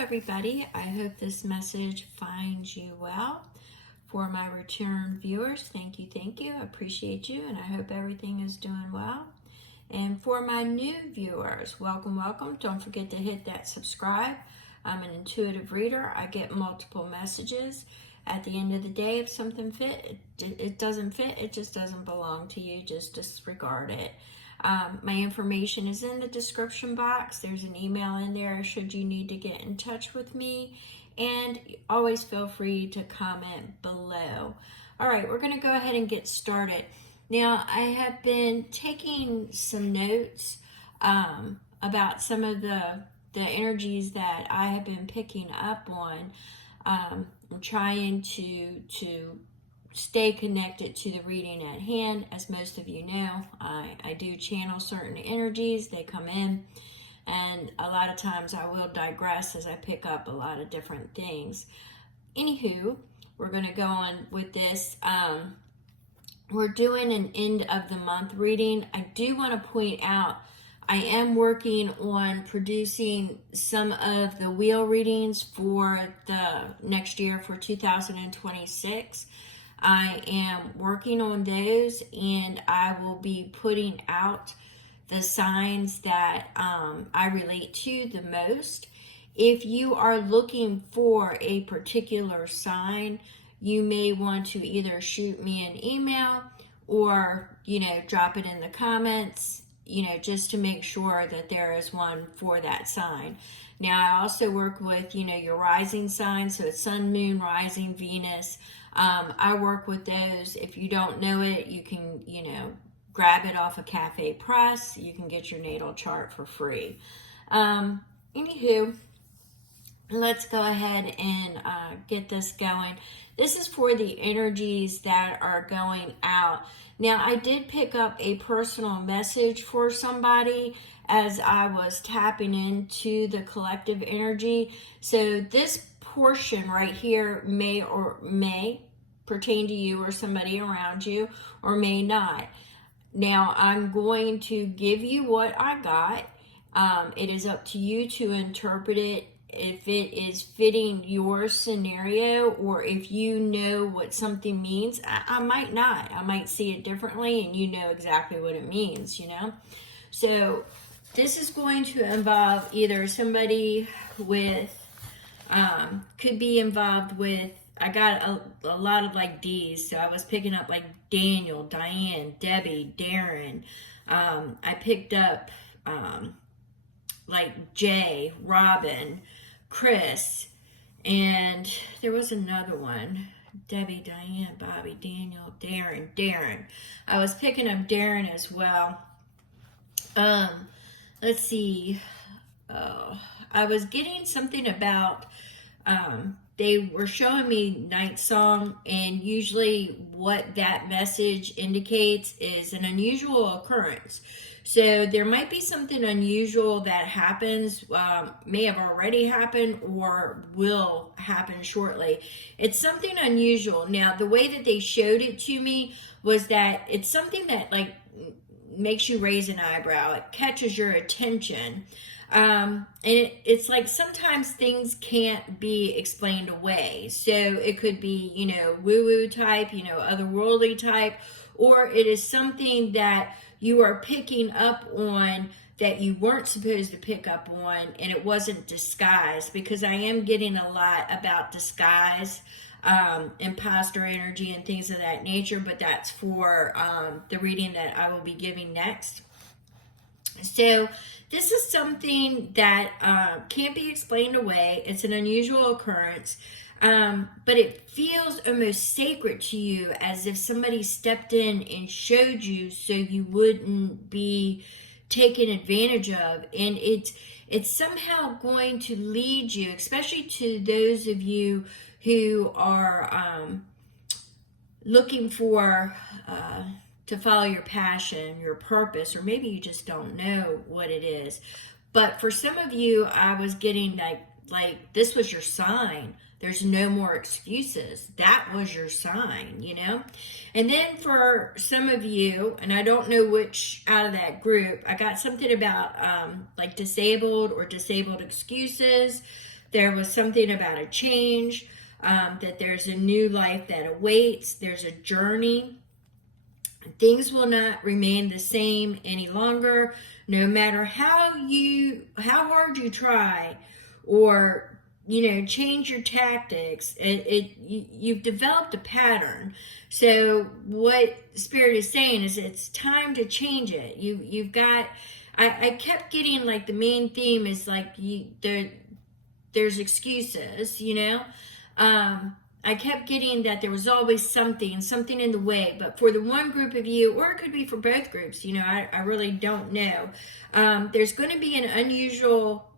everybody. I hope this message finds you well. For my return viewers, thank you. I appreciate you, and I hope everything is doing well. And for my new viewers, welcome. Don't forget to hit that subscribe. I'm an intuitive reader. I get multiple messages. At the end of the day, if something it doesn't fit, it just doesn't belong to you. Just disregard it. My information is in the description box. There's an email in there should you need to get in touch with me. And always feel free to comment below. All right, we're going to go ahead and get started. Now, I have been taking some notes about some of the energies that I have been picking up on. I'm trying to stay connected to the reading at hand. As most of you know, I do channel certain energies. They come in, and a lot of times I will digress as I pick up a lot of different things. Anywho, we're going to go on with this. We're doing an end of the month reading. I do want to point out I am working on producing some of the wheel readings for the next year, for 2026. I am working on those, and I will be putting out the signs that I relate to the most. If you are looking for a particular sign, you may want to either shoot me an email or, drop it in the comments, just to make sure that there is one for that sign. Now, I also work with, your rising signs, so it's sun, moon, rising, Venus. I work with those. If you don't know it, you can, grab it off a Cafe Press. You can get your natal chart for free. Anywho, let's go ahead and get this going. This is for the energies that are going out. Now, I did pick up a personal message for somebody as I was tapping into the collective energy. So this portion right here may pertain to you or somebody around you, or may not. Now, I'm going to give you what I got. It is up to you to interpret it if it is fitting your scenario, or if you know what something means. I might not. I might see it differently, and you know exactly what it means, So this is going to involve either somebody with, could be involved with, I got a lot of like D's, so I was picking up like Daniel, Diane, Debbie, Darren. I picked up like Jay, Robin, Chris, and there was another one. Debbie, Diane, Bobby, Daniel, Darren. I was picking up Darren as well. Let's see. I was getting something about, they were showing me Night Song, and usually what that message indicates is an unusual occurrence. So there might be something unusual that happens, may have already happened or will happen shortly. It's something unusual. Now, the way that they showed it to me was that it's something that like makes you raise an eyebrow. It catches your attention. And it's like sometimes things can't be explained away. So it could be, woo-woo type, otherworldly type, or it is something that you are picking up on that you weren't supposed to pick up on, and it wasn't disguised, because I am getting a lot about disguise, imposter energy and things of that nature, but that's for the reading that I will be giving next. So this is something that can't be explained away. It's an unusual occurrence, but it feels almost sacred to you, as if somebody stepped in and showed you so you wouldn't be taken advantage of. And it's somehow going to lead you, especially to those of you who are looking for to follow your passion, your purpose, or maybe you just don't know what it is. But for some of you, I was getting like this was your sign. There's no more excuses. That was your sign, And then for some of you, and I don't know which out of that group, I got something about like disabled or disabled excuses. there was something about a change, that there's a new life that awaits, there's a journey. Things will not remain the same any longer, no matter how hard you try, or change your tactics. You've developed a pattern. So what Spirit is saying is it's time to change it. You've got. I kept getting like the main theme is like there's excuses, I kept getting that there was always something in the way. But for the one group of you, or it could be for both groups, I really don't know. There's going to be an unusual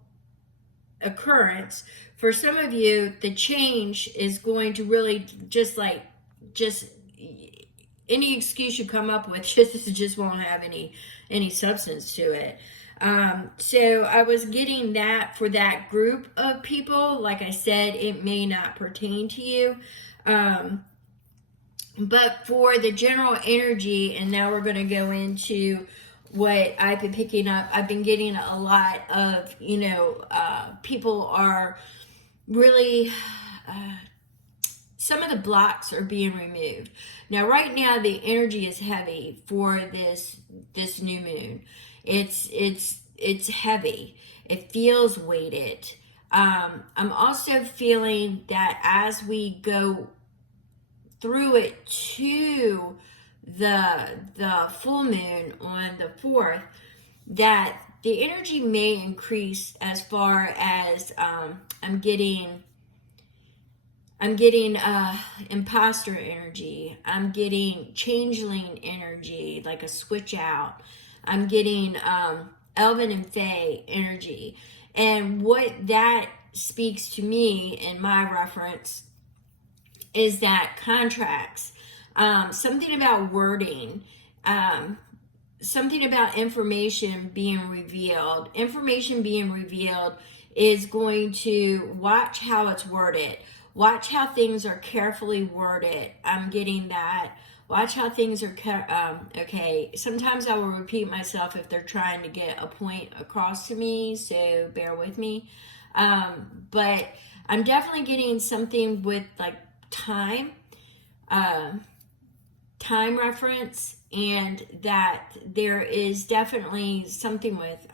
occurrence. For some of you, the change is going to really just any excuse you come up with just won't have any substance to it. So I was getting that for that group of people. Like I said, it may not pertain to you. But for the general energy, and now we're going to go into what I've been picking up. I've been getting a lot of, people are really, some of the blocks are being removed. Now, right now, the energy is heavy for this new moon. It's heavy. It feels weighted. I'm also feeling that as we go through it to the full moon on the 4th, that the energy may increase as far as I'm getting imposter energy. I'm getting changeling energy, like a switch out. I'm getting Elven and Fae energy. And what that speaks to me in my reference is that contracts, something about wording, something about information being revealed. Information being revealed is going to watch how it's worded. Watch how things are carefully worded. I'm getting that. Watch how things are, okay. Sometimes I will repeat myself if they're trying to get a point across to me, so bear with me. But I'm definitely getting something with like time reference, and that there is definitely something with,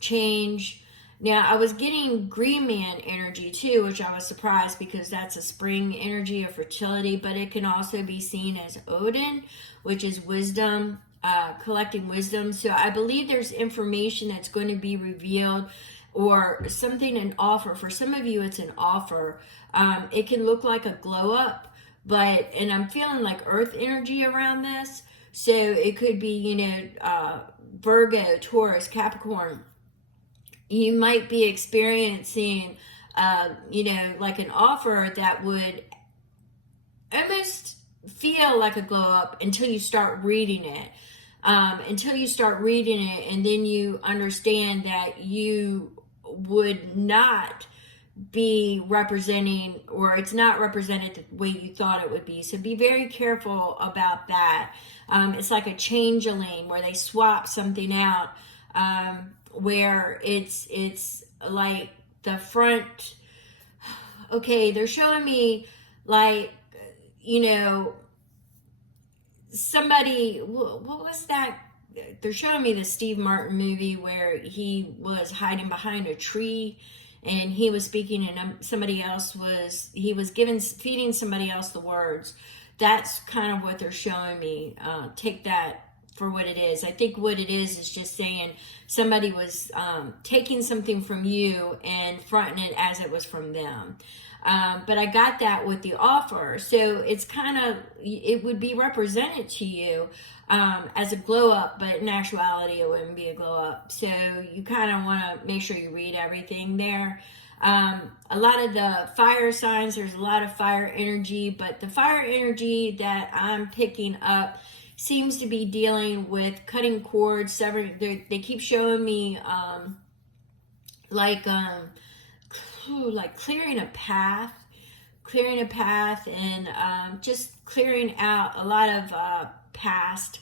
change. Now, I was getting Green Man energy too, which I was surprised because that's a spring energy of fertility, but it can also be seen as Odin, which is wisdom, collecting wisdom. So I believe there's information that's going to be revealed, or something, an offer. For some of you, it's an offer. It can look like a glow up, and I'm feeling like earth energy around this. So it could be, Virgo, Taurus, Capricorn. You might be experiencing, like an offer that would almost feel like a glow up until you start reading it. And then you understand that you would not be representing, or it's not represented the way you thought it would be. So be very careful about that. It's like a changeling where they swap something out, where it's like the front. Okay, they're showing me like, somebody, what was that? They're showing me the Steve Martin movie where he was hiding behind a tree and he was speaking, and somebody else was, he was feeding somebody else the words. That's kind of what they're showing me. Take that for what it is. I think what it is just saying somebody was taking something from you and fronting it as it was from them. But I got that with the offer. So it's it would be represented to you as a glow up, but in actuality, it wouldn't be a glow up. So you kind of want to make sure you read everything there. A lot of the fire signs, there's a lot of fire energy, but the fire energy that I'm picking up seems to be dealing with cutting cords, severing. They keep showing me like clearing a path, and just clearing out a lot of past.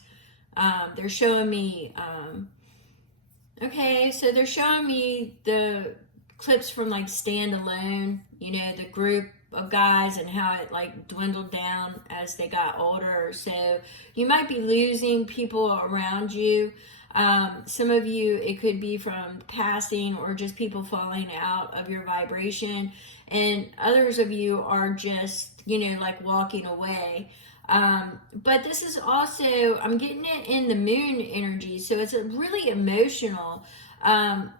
They're showing me, so they're showing me the clips from like Stand Alone, you know, the group of guys and how it like dwindled down as they got older. So you might be losing people around you. Some of you, it could be from passing or just people falling out of your vibration. And others of you are just, you know, like walking away. But this is also, I'm getting it in the moon energy. So it's a really emotional,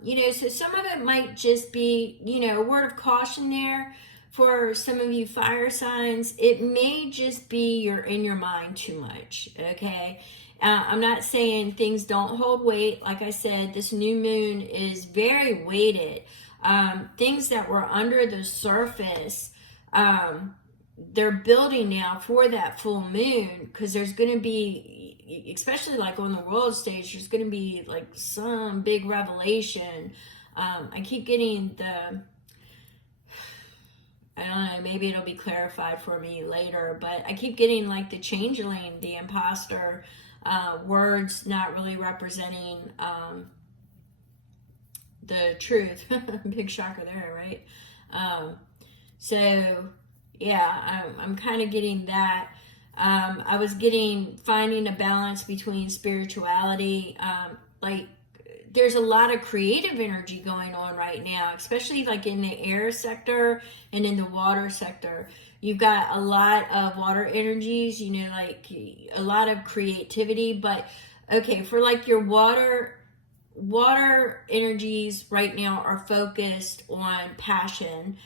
you know, so some of it might just be, you know, a word of caution there for some of you fire signs. It may just be you're in your mind too much. Okay. I'm not saying things don't hold weight. Like I said, this new moon is very weighted. Things that were under the surface, they're building now for that full moon, because there's going to be, especially like on the world stage, there's going to be like some big revelation. I keep getting the, I don't know, maybe it'll be clarified for me later, but I keep getting like the changeling, the imposter, words not really representing the truth. Big shocker there, right? So yeah, I'm kind of getting that. I was finding a balance between spirituality. Like there's a lot of creative energy going on right now, especially like in the air sector and in the water sector. You've got a lot of water energies, you know, like a lot of creativity. But okay, for like your water energies right now are focused on passion.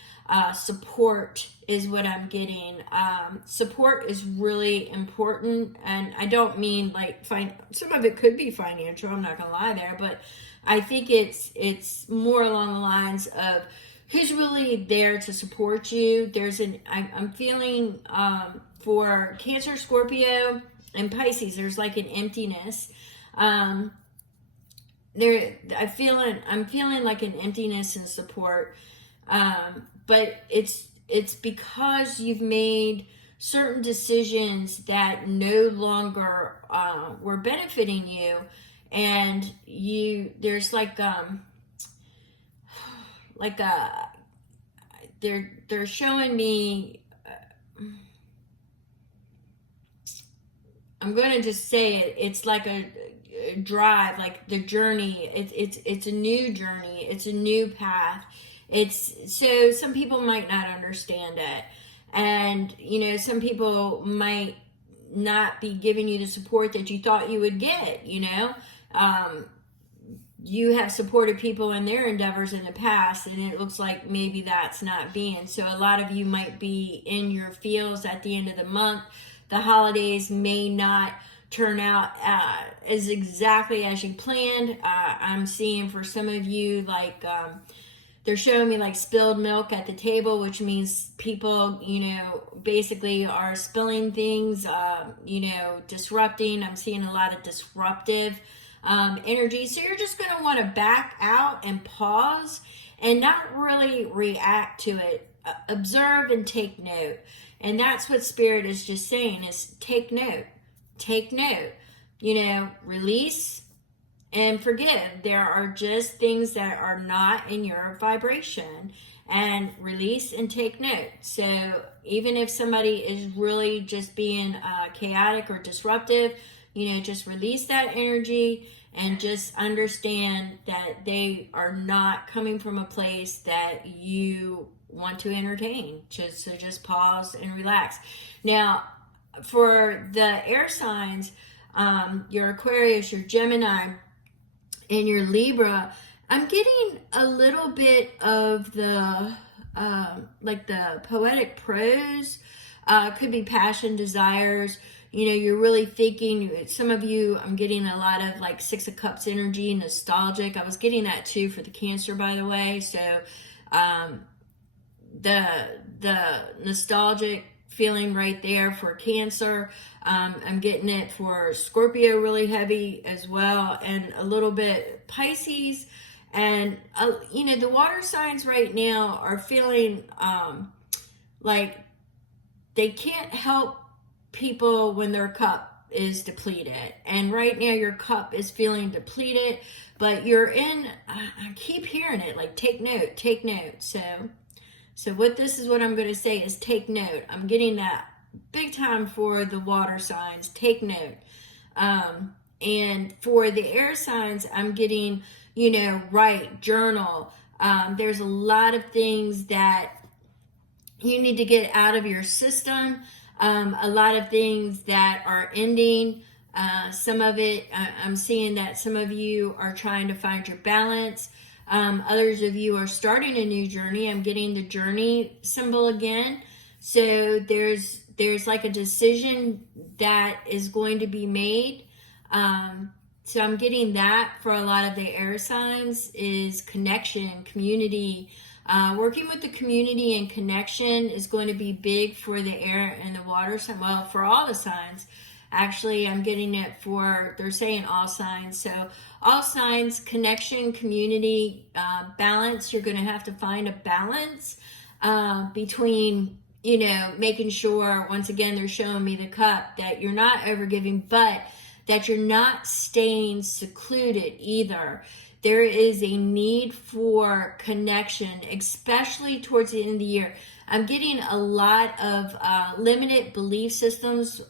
Support is what I'm getting. Support is really important, and I don't mean like some of it could be financial, I'm not gonna lie there, but I think it's more along the lines of who's really there to support you. I'm feeling for Cancer, Scorpio, and Pisces, there's like an emptiness. I'm feeling like an emptiness in support. But it's because you've made certain decisions that no longer were benefiting you, and there's they're showing me. I'm going to just say it. It's like a drive, like the journey. It's a new journey. It's a new path. So some people might not understand it, and you know, some people might not be giving you the support that you thought you would get. You know, you have supported people in their endeavors in the past, and it looks like maybe that's not being. So a lot of you might be in your feels at the end of the month. The holidays may not turn out as exactly as you planned. I'm seeing for some of you like. They're showing me like spilled milk at the table, which means people, you know, basically are spilling things, you know, disrupting. I'm seeing a lot of disruptive energy. So you're just going to want to back out and pause and not really react to it. Observe and take note. And that's what Spirit is just saying, is take note. Take note. You know, release and forgive. There are just things that are not in your vibration, and release and take note. So even if somebody is really just being chaotic or disruptive, you know, just release that energy and just understand that they are not coming from a place that you want to entertain. So just pause and relax. Now, for the air signs, your Aquarius, your Gemini, and your Libra, I'm getting a little bit of the like the poetic prose. Could be passion, desires. You know, you're really thinking. Some of you, I'm getting a lot of like Six of Cups energy, nostalgic. I was getting that too for the Cancer, by the way. So the nostalgic feeling right there for Cancer. I'm getting it for Scorpio really heavy as well, and a little bit Pisces. And you know, the water signs right now are feeling like they can't help people when their cup is depleted, and right now your cup is feeling depleted, but you're in, I keep hearing it, like take note, take note. So what this is what I'm going to say is take note. I'm getting that big time for the water signs, take note. And for the air signs, I'm getting, write, journal. There's a lot of things that you need to get out of your system. A lot of things that are ending. Some of it, I'm seeing that some of you are trying to find your balance. Others of you are starting a new journey. I'm getting the journey symbol again. So there's like a decision that is going to be made. So I'm getting that for a lot of the air signs is connection, community. Working with the community and connection is going to be big for the air and the water sign. Well, for all the signs. Actually, I'm getting it for, they're saying all signs. So all signs, connection, community, balance. You're going to have to find a balance between, making sure, once again, they're showing me the cup, that you're not overgiving, but that you're not staying secluded either. There is a need for connection, especially towards the end of the year. I'm getting a lot of limited belief systems,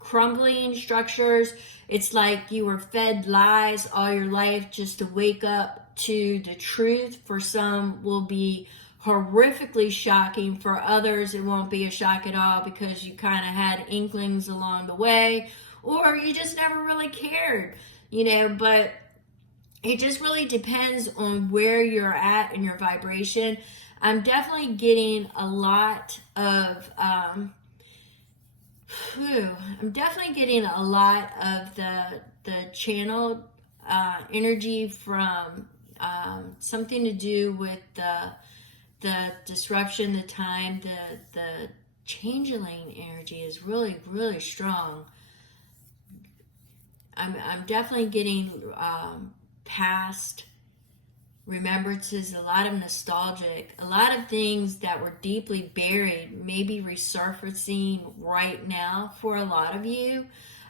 crumbling structures. It's like you were fed lies all your life just to wake up to the truth. For some will be horrifically shocking. For others, it won't be a shock at all because you kind of had inklings along the way, or you just never really cared, but it just really depends on where you're at in your vibration. I'm definitely getting a lot of, the channel energy from something to do with the disruption, the time, the changeling energy is really, really strong. I'm definitely getting past remembrances, a lot of nostalgic, a lot of things that were deeply buried, maybe resurfacing right now for a lot of you.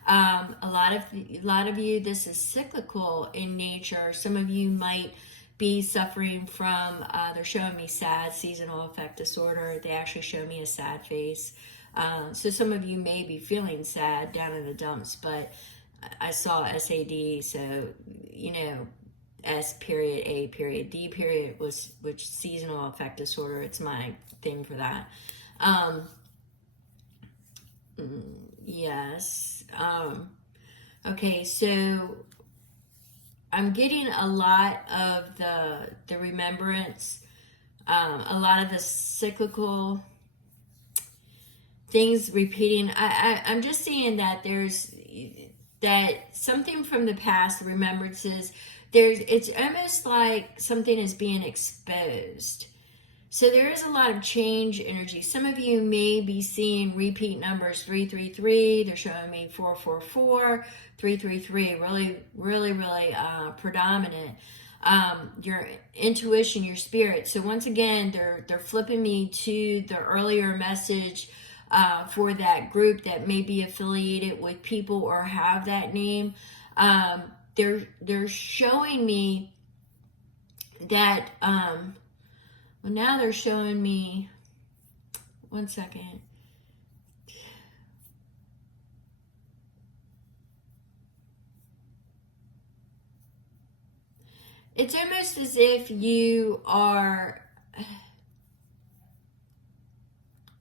A lot of you, this is cyclical in nature. Some of you might be suffering from, they're showing me SAD, seasonal affect disorder. They actually show me a sad face. So some of you may be feeling sad down in the dumps, but I saw SAD, so, S period, A period, D period which seasonal affect disorder. It's my thing for that. Yes. Okay, so I'm getting a lot of the remembrance, a lot of the cyclical things repeating. I'm just seeing that there's that something from the past, the remembrances, it's almost like something is being exposed. So there is a lot of change energy. Some of you may be seeing repeat numbers 333. They're showing me 444, 333. Really, really, really predominant. Your intuition, your spirit. So once again, they're flipping me to the earlier message for that group that may be affiliated with people or have that name. They're showing me that, well, now they're showing me, one second. It's almost as if you are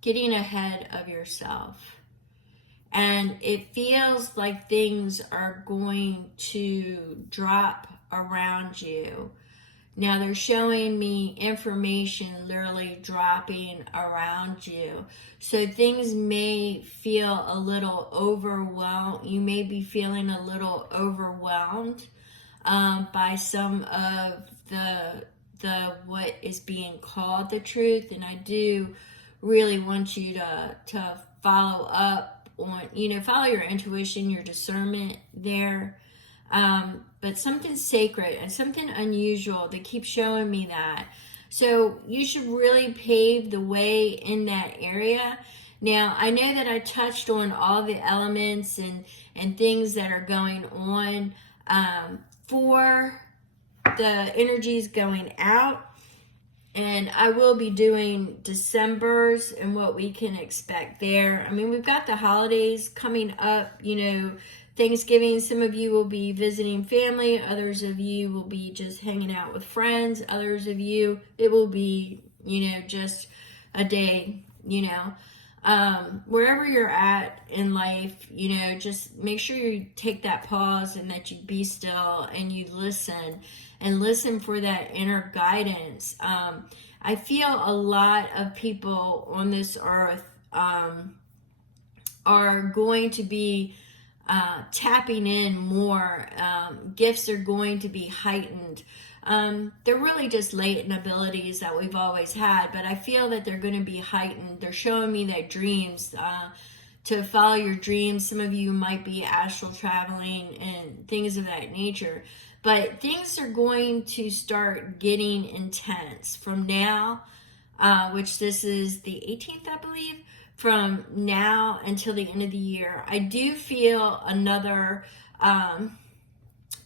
getting ahead of yourself. And it feels like things are going to drop around you. Now they're showing me information literally dropping around you. So things may feel a little overwhelmed. You may be feeling a little overwhelmed by some of the what is being called the truth. And I do really want you to follow up on, follow your intuition, your discernment there. But something sacred and something unusual, they keep showing me that. So you should really pave the way in that area. Now, I know that I touched on all the elements and things that are going on for the energies going out. And I will be doing December's and what we can expect there. I mean, we've got the holidays coming up, you know, Thanksgiving. Some of you will be visiting family. Others of you will be just hanging out with friends. Others of you, it will be, you know, just a day, you know. Wherever you're at in life, you know, just make sure you take that pause and that you be still and you listen and listen for that inner guidance. I feel a lot of people on this earth are going to be tapping in more. Gifts are going to be heightened. They're really just latent abilities that we've always had, but I feel that they're going to be heightened. They're showing me that dreams, to follow your dreams. Some of you might be astral traveling and things of that nature, but things are going to start getting intense from now, which this is the 18th, I believe, from now until the end of the year. I do feel another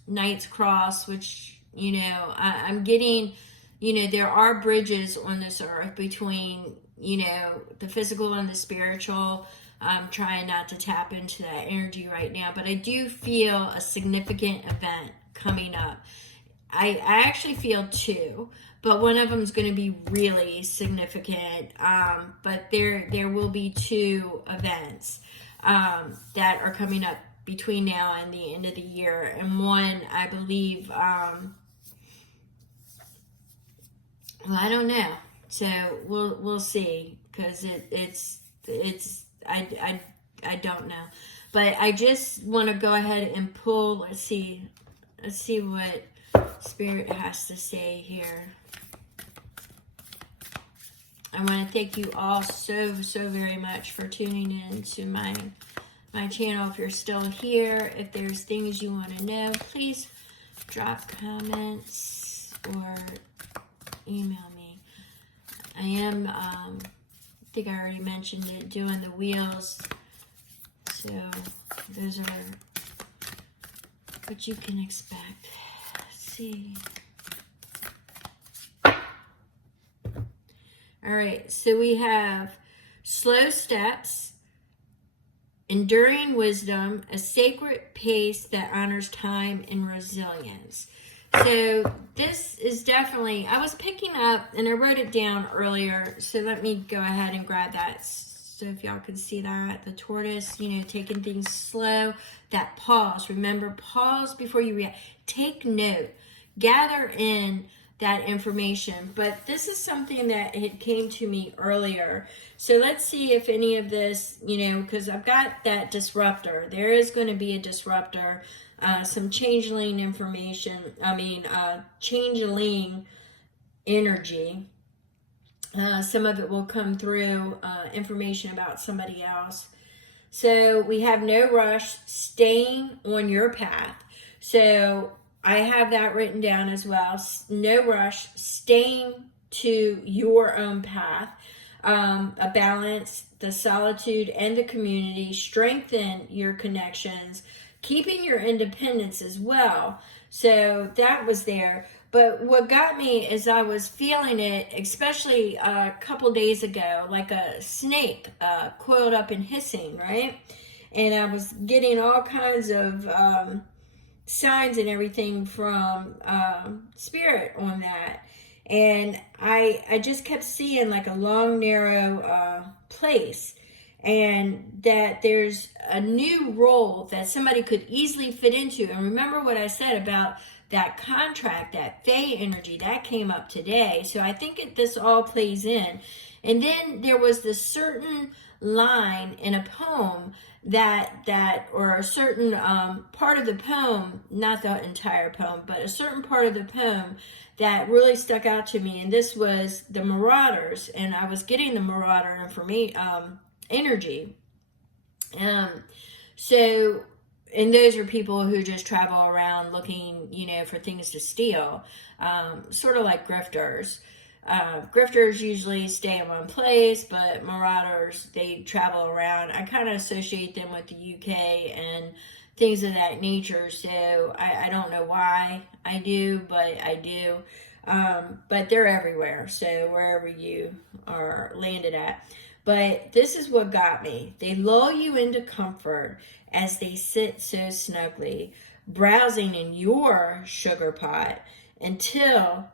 Knight's Cross, which, you know, I'm getting, you know, there are bridges on this earth between, you know, the physical and the spiritual. I'm trying not to tap into that energy right now, but I do feel a significant event coming up. I actually feel two, but one of them is going to be really significant. But there will be two events that are coming up between now and the end of the year, and one, I believe, well, I don't know. So we'll see, because I don't know. But I just want to go ahead and pull. Let's see what Spirit has to say here. I want to thank you all so very much for tuning in to my channel. If you're still here, if there's things you want to know, please drop comments or email me. I am, I think I already mentioned it, doing the wheels. So those are what you can expect. Let's see. All right, so we have slow steps, enduring wisdom, a sacred pace that honors time and resilience. So this is definitely, I was picking up, and I wrote it down earlier, so let me go ahead and grab that. So if y'all can see that, the tortoise, you know, taking things slow, that pause. Remember, pause before you react. Take note, gather in that information. But this is something that had came to me earlier. So let's see if any of this, you know, because I've got that disruptor. There is going to be a disruptor, some changeling information. Changeling energy. Some of it will come through information about somebody else. So we have no rush, staying on your path. So I have that written down as well. No rush, staying to your own path. A balance, the solitude and the community. Strengthen your connections. Keeping your independence as well. So that was there. But what got me is I was feeling it, especially a couple days ago, like a snake coiled up and hissing, right? And I was getting all kinds of signs and everything from Spirit on that. And I just kept seeing like a long, narrow place. And that there's a new role that somebody could easily fit into. And remember what I said about that contract, that Fae energy, that came up today. So I think this all plays in. And then there was this certain line in a poem or a certain part of the poem, not the entire poem, but a certain part of the poem that really stuck out to me. And this was the Marauders. And I was getting the Marauder energy. And those are people who just travel around looking, you know, for things to steal, sort of like grifters. Grifters usually stay in one place, but marauders, they travel around. I kind of associate them with the UK and things of that nature, so I don't know why I do, but I do. But they're everywhere, so wherever you are landed at. But this is what got me. They lull you into comfort as they sit so snugly, browsing in your sugar pot until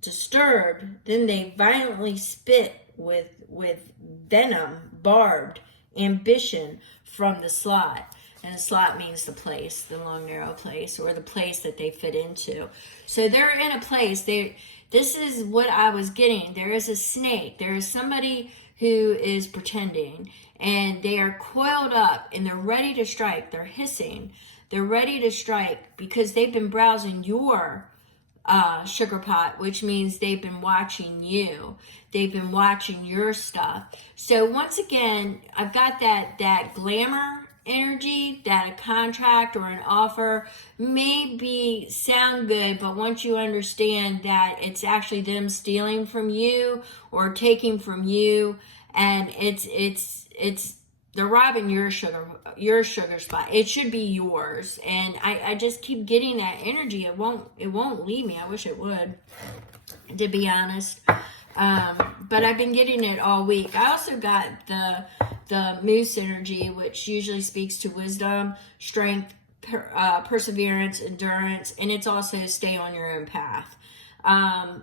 disturbed, then they violently spit with venom, barbed ambition from the slot. And the slot means the place, the long narrow place, or the place that they fit into. So they're in a place. This is what I was getting. There is a snake. There is somebody who is pretending, and they are coiled up and they're ready to strike. They're hissing. They're ready to strike because they've been browsing your sugar pot, which means they've been watching you. They've been watching your stuff. So once again, I've got that glamour energy, that a contract or an offer may sound good, but once you understand that it's actually them stealing from you or taking from you, and it's they're robbing your sugar spot. It should be yours. And I just keep getting that energy. It won't leave me. I wish it would, to be honest. But I've been getting it all week. I also got the moose energy, which usually speaks to wisdom, strength, perseverance, endurance, and it's also stay on your own path.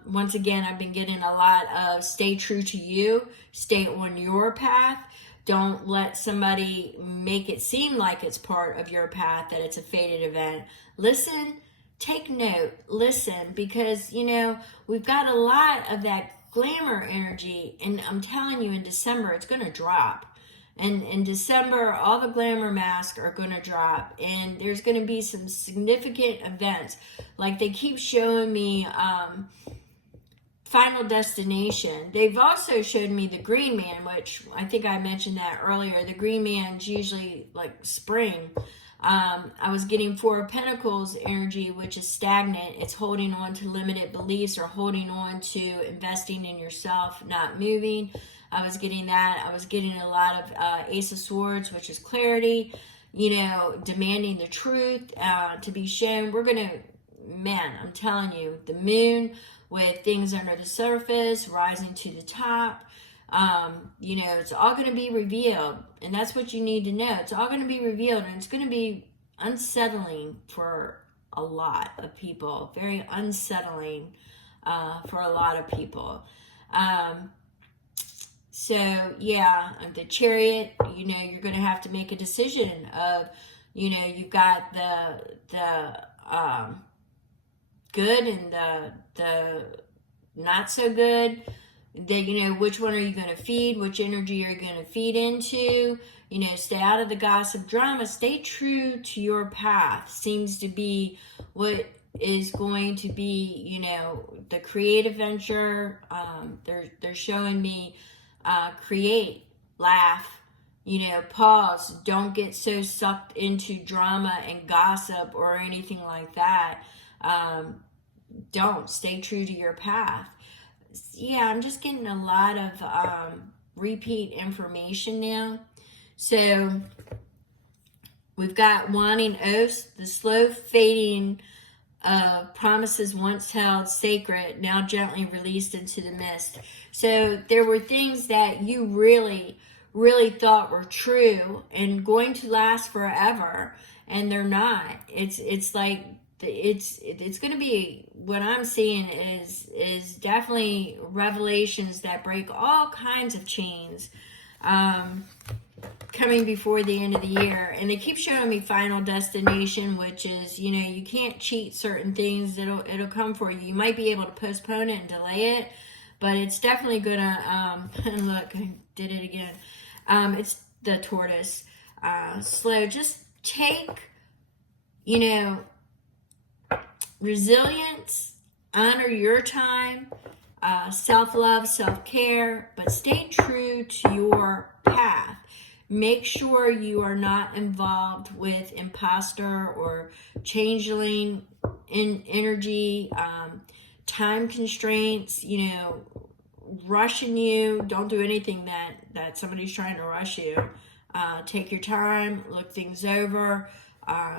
Once again, I've been getting a lot of stay true to you, stay on your path. Don't let somebody make it seem like it's part of your path, that it's a fated event. Listen, take note, listen, because, we've got a lot of that glamour energy, and I'm telling you, in December, it's going to drop. And in December, all the glamour masks are going to drop, and there's going to be some significant events. Like they keep showing me Final Destination. They've also showed me the Green Man, which I think I mentioned that earlier. The Green Man's usually like spring. I was getting Four of Pentacles energy, which is stagnant. It's holding on to limited beliefs or holding on to investing in yourself, not moving. I was getting that. I was getting a lot of Ace of Swords, which is clarity, demanding the truth to be shown. I'm telling you, the moon with things under the surface, rising to the top. It's all going to be revealed, and that's what you need to know. It's all going to be revealed, and it's going to be unsettling for a lot of people. Very unsettling for a lot of people. The Chariot, you're going to have to make a decision of, you've got the good and the not so good. Which one are you going to feed? Which energy are you going to feed into? Stay out of the gossip drama. Stay true to your path seems to be what is going to be, the creative venture. They're showing me create, laugh, pause. Don't get so sucked into drama and gossip or anything like that. Don't stay true to your path. Yeah, I'm just getting a lot of repeat information now. So we've got wanting oaths, the slow fading of promises once held sacred, now gently released into the mist. So there were things that you really, really thought were true and going to last forever, and they're not. It's like it's going to be, what I'm seeing is definitely revelations that break all kinds of chains coming before the end of the year. And they keep showing me Final Destination, which is, you can't cheat certain things. It'll come for you. You might be able to postpone it and delay it, but it's definitely gonna look, I did it again. It's the tortoise. Slow. Just take, resilience, honor your time, self-love, self-care, but stay true to your path. Make sure you are not involved with imposter or changeling in energy. time constraints, you know, rushing you. Don't do anything that somebody's trying to rush you. Take your time, look things over,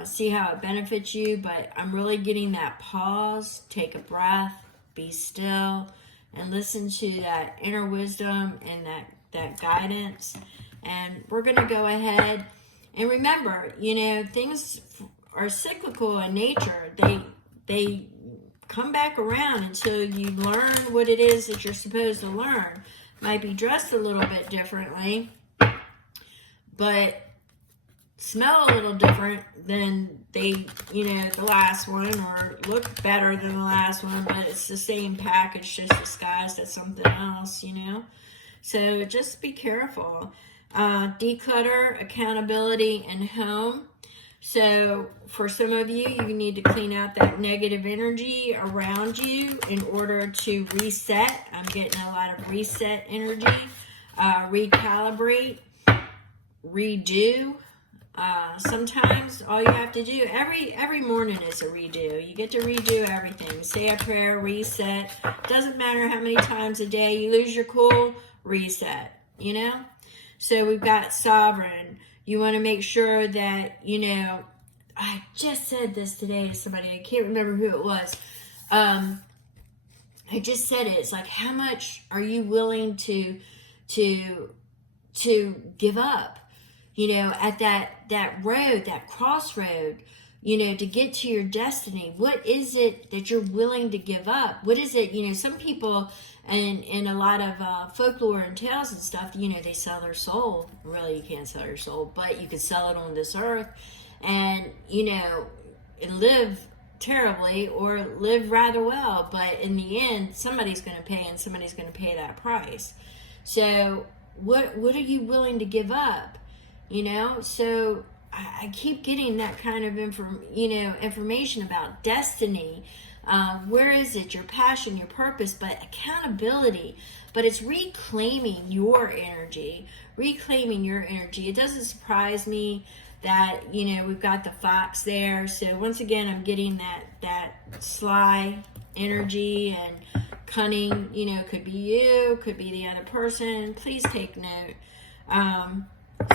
see how it benefits you. But I'm really getting that pause, take a breath, be still, and listen to that inner wisdom and that guidance. And we're going to go ahead and remember, you know, things are cyclical in nature. They come back around until you learn what it is that you're supposed to learn. Might be dressed a little bit differently, but smell a little different than the last one, or look better than the last one, but it's the same package, just disguised as something else, you know? So just be careful. Declutter, accountability, and home. So for some of you, you need to clean out that negative energy around you in order to reset. I'm getting a lot of reset energy. Recalibrate, redo. Sometimes all you have to do, every morning is a redo. You get to redo everything. Say a prayer, reset. Doesn't matter how many times a day you lose your cool, reset, you know? So we've got sovereign. You want to make sure that, you know, I just said this today to somebody. I can't remember who it was. I just said it. It's like, how much are you willing to give up? You know, at that road, that crossroad, you know, to get to your destiny. What is it that you're willing to give up? What is it, you know, some people, and in a lot of folklore and tales and stuff, you know, they sell their soul. Really, you can't sell your soul, but you can sell it on this earth and, you know, and live terribly or live rather well. But in the end, somebody's going to pay, and somebody's going to pay that price. So what are you willing to give up? You know, so I keep getting that kind of information about destiny. Where is it? Your passion, your purpose, but accountability. But it's reclaiming your energy. Reclaiming your energy. It doesn't surprise me that, you know, we've got the fox there. So once again, I'm getting that sly energy and cunning. You know, could be you, could be the other person. Please take note.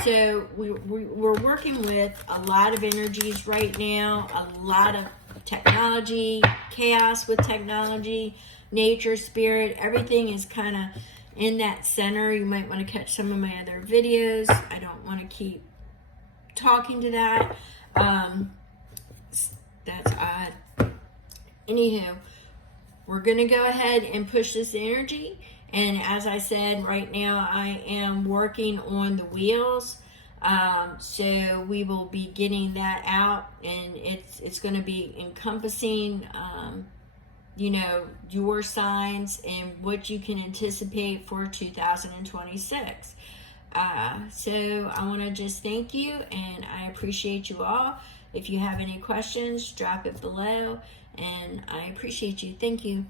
So we're working with a lot of energies right now, a lot of technology, chaos with technology, nature, spirit, everything is kind of in that center. You might want to catch some of my other videos. I don't want to keep talking to that. That's odd. Anywho, we're going to go ahead and push this energy. And as I said, right now I am working on the wheels. So we will be getting that out, and it's going to be encompassing, you know, your signs and what you can anticipate for 2026. So I want to just thank you, and I appreciate you all. If you have any questions, drop it below, and I appreciate you. Thank you.